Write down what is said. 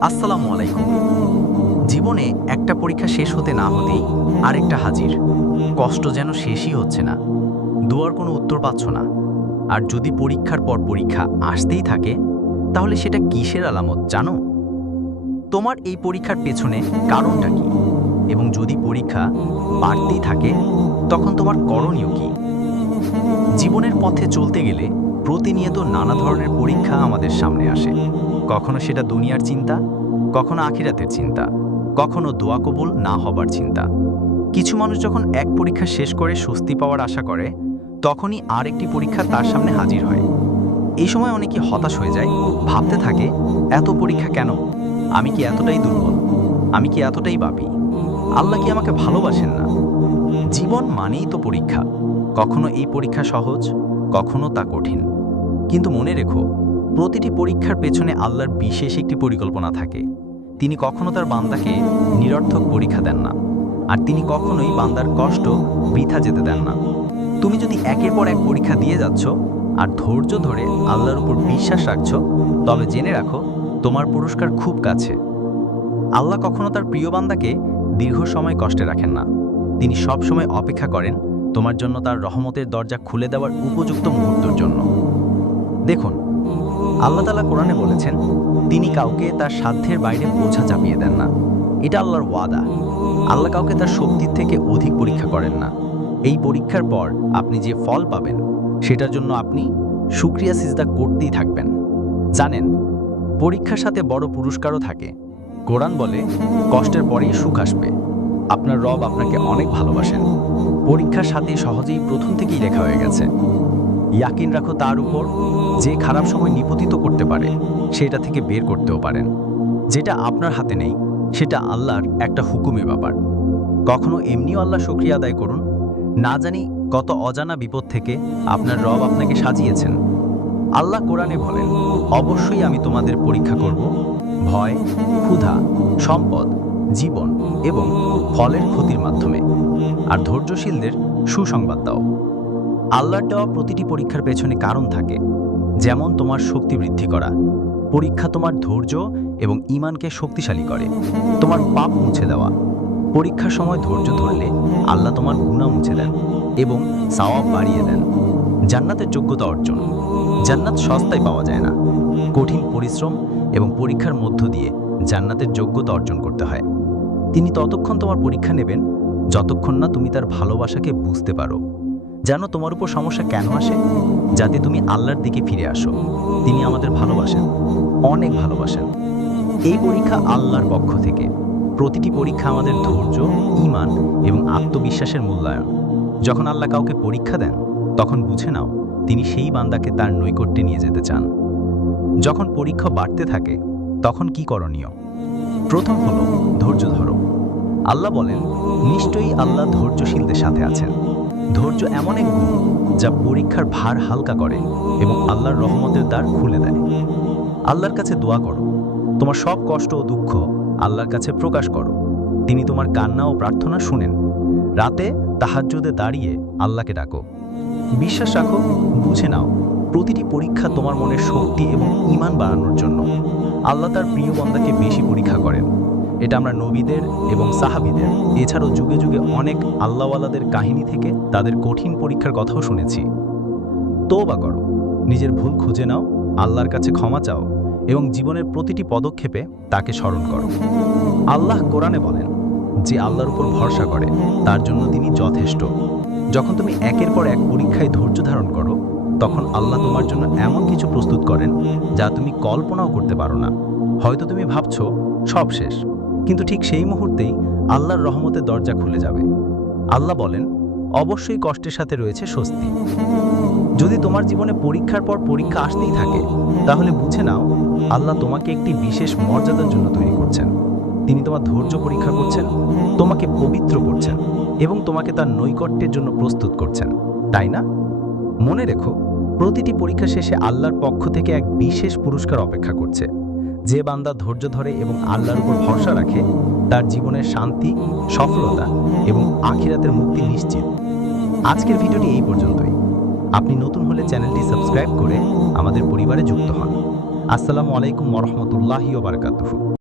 আসসালামু আলাইকুম। জীবনে একটা পরীক্ষা শেষ হতে না হতেই আরেকটা হাজির। কষ্ট যেন শেষই হচ্ছে না। দুয়ার কোনো উত্তর পাচ্ছ না। আর যদি পরীক্ষার পর পরীক্ষা আসতেই থাকে, তাহলে সেটা কিসের আলামত জানো? তোমার এই পরীক্ষার পেছনে কারণটা কি? এবং যদি পরীক্ষা বাড়তেই থাকে, তখন তোমার করণীয় কি? জীবনের পথে চলতে গেলে প্রতিনিয়ত নানা ধরনের পরীক্ষা আমাদের সামনে আসে। কখনো সেটা দুনিয়ার চিন্তা, কখনো আখিরাতের চিন্তা, কখনো দোয়া কবুল না হবার চিন্তা। কিছু মানুষ যখন এক পরীক্ষা শেষ করে স্বস্তি পাওয়ার আশা করে, তখনই আরেকটি পরীক্ষা তার সামনে হাজির হয়। এই সময় অনেকে হতাশ হয়ে যায়, ভাবতে থাকে, এত পরীক্ষা কেন? আমি কি এতটাই দুর্বল? আমি কি এতটাই বাপি আল্লাহ কি আমাকে ভালোবাসেন না? জীবন মানেই তো পরীক্ষা। কখনো এই পরীক্ষা সহজ, কখনো তা কঠিন। কিন্তু মনে রেখো, প্রতিটি পরীক্ষার পেছনে আল্লাহর বিশেষ একটি পরিকল্পনা থাকে। তিনি কখনো তার বান্দাকে নিরর্থক পরীক্ষা দেন না, আর তিনি কখনোই বান্দার কষ্ট বৃথা যেতে দেন না। তুমি যদি একের পর এক পরীক্ষা দিয়ে যাচ্ছ, আর ধৈর্য ধরে আল্লাহর উপর বিশ্বাস রাখছ, তবে জেনে রাখো, তোমার পুরস্কার খুব কাছে। আল্লাহ কখনো তার প্রিয় বান্দাকে দীর্ঘ সময় কষ্টে রাখেন না। তিনি সব সময় অপেক্ষা করেন, তোমার জন্য তার রহমতের দরজা খুলে দেওয়ার উপযুক্ত মুহূর্তের জন্য দেখুন, আল্লাহ তালা কোরআনে বলেছেন, তিনি কাউকে তার সাধ্যের বাইরে বোঝা চাপিয়ে দেন না। এটা আল্লাহর ওয়াদা। আল্লাহ কাউকে তার শক্তির থেকে অধিক পরীক্ষা করেন না। এই পরীক্ষার পর আপনি যে ফল পাবেন, সেটার জন্য আপনি সুক্রিয়া সিজদা করতেই থাকবেন। জানেন, পরীক্ষার সাথে বড় পুরস্কারও থাকে। কোরআন বলে, কষ্টের পরেই সুখ আসবে। আপনার রব আপনাকে অনেক ভালোবাসেন। পরীক্ষার সাথে সহজেই প্রথম থেকেই লেখা হয়ে গেছে। ইয়াকিন রাখো তার উপর, যে খারাপ সময় নিপতিত করতে পারে, সেটা থেকে বের করতেও পারেন। যেটা আপনার হাতে নেই, সেটা আল্লাহর একটা হুকুমে ব্যাপার। কখনো এমনিও আল্লাহ শুক্রিয়া আদায় করুন? না জানি কত অজানা বিপদ থেকে আপনার রব আপনাকে সাজিয়েছেন। আল্লাহ কোরআনে বলেন, অবশ্যই আমি তোমাদের পরীক্ষা করব। ভয়, ক্ষুধা, সম্পদ, জীবন এবং ফলের ক্ষতির মাধ্যমে। আর ধৈর্যশীলদের সুসংবাদ দাও। আল্লাহর দেওয়া প্রতিটি পরীক্ষার পেছনে কারণ থাকে। যেমন তোমার শক্তি বৃদ্ধি করা, পরীক্ষা তোমার ধৈর্য এবং ইমানকে শক্তিশালী করে, তোমার পাপ মুছে দেওয়া, পরীক্ষার সময় ধৈর্য ধরলে আল্লাহ তোমার গুণা মুছে দেন এবং সাওয়াব বাড়িয়ে দেন। জান্নাতের যোগ্যতা অর্জন, জান্নাত সস্তায় পাওয়া যায় না। কঠিন পরিশ্রম এবং পরীক্ষার মধ্য দিয়ে জান্নাতের যোগ্যতা অর্জন করতে হয়। তিনি ততক্ষণ তোমার পরীক্ষা নেবেন, যতক্ষণ না তুমি তার ভালোবাসাকে বুঝতে পারো। জানো তোমার উপর সমস্যা কেন আসে? যাতে তুমি আল্লাহর দিকে ফিরে আসো। তিনি আমাদের ভালোবাসেন, অনেক ভালোবাসেন। এই পরীক্ষা আল্লাহর পক্ষ থেকে। প্রতিটি পরীক্ষা আমাদের ধৈর্য, ঈমান এবং আত্মবিশ্বাসের মূল্যায়ন। যখন আল্লাহ কাউকে পরীক্ষা দেন, তখন বুঝে নাও, তিনি সেই বান্দাকে তার নৈকট্যে নিয়ে যেতে চান। যখন পরীক্ষা বাড়তে থাকে, তখন কি করণীয়? প্রথম হলো ধৈর্য ধরো। আল্লাহ বলেন, নিশ্চয়ই আল্লাহ ধৈর্যশীলদের সাথে আছেন। ধৈর্য এমন এক গুণ যা পরীক্ষার ভার হালকা করে এবং আল্লাহর রহমতের দ্বার খুলে দেয়। আল্লাহর কাছে দোয়া করো। তোমার সব কষ্ট ও দুঃখ আল্লাহর কাছে প্রকাশ করো। তিনি তোমার কান্না ও প্রার্থনা শুনেন। রাতে তাহাজ্জুদে দাঁড়িয়ে আল্লাহকে ডাকো। বিশ্বাস রাখো, বুঝে নাও, প্রতিটি পরীক্ষা তোমার মনের শক্তি এবং ইমান বাড়ানোর জন্য। আল্লাহ তার প্রিয় বন্দাকে বেশি পরীক্ষা করেন। এটা আমরা নবীদের এবং সাহাবিদের। এছাড়াও যুগে যুগে অনেক আল্লাহওয়ালাদের কাহিনী থেকে তাদের কঠিন পরীক্ষার কথাও শুনেছি। তোবা করো, নিজের ভুল খুঁজে নাও, আল্লাহর কাছে ক্ষমা চাও এবং জীবনের প্রতিটি পদক্ষেপে তাকে স্মরণ করো। আল্লাহ কোরআনে বলেন, যে আল্লাহর উপর ভরসা করে, তার জন্য তিনি যথেষ্ট। যখন তুমি একের পর এক পরীক্ষায় ধৈর্য ধারণ করো, তখন আল্লাহ তোমার জন্য এমন কিছু প্রস্তুত করেন যা তুমি কল্পনাও করতে পারো না। হয়তো তুমি ভাবছ, সব শেষ। কিন্তু ঠিক সেই মুহূর্তেই আল্লাহর রহমতের দরজা খুলে যাবে। আল্লাহ বলেন, অবশ্যই কষ্টের সাথে রয়েছে স্বস্তি। যদি তোমার জীবনে পরীক্ষার পর পরীক্ষা আসতেই থাকে, তাহলে বুঝে নাও, আল্লাহ তোমাকে একটি বিশেষ মর্যাদার জন্য তৈরি করছেন। তিনি তোমার ধৈর্য পরীক্ষা করছেন, তোমাকে পবিত্র করছেন এবং তোমাকে তার নৈকট্যের জন্য প্রস্তুত করছেন। তাই না? মনে রেখো, প্রতিটি পরীক্ষা শেষে আল্লাহর পক্ষ থেকে এক বিশেষ পুরস্কার অপেক্ষা করছে। যে বান্দা ধৈর্য ধরে এবং আল্লাহর উপর ভরসা রাখে, তার জীবনের শান্তি, সফলতা এবং আখিরাতের মুক্তি নিশ্চিত। আজকের ভিডিওটি এই পর্যন্তই। আপনি নতুন হলে চ্যানেলটি সাবস্ক্রাইব করে আমাদের পরিবারে যুক্ত হন। আসসালামু আলাইকুম ওরহমতুল্লাহি ওবরাকাতুহু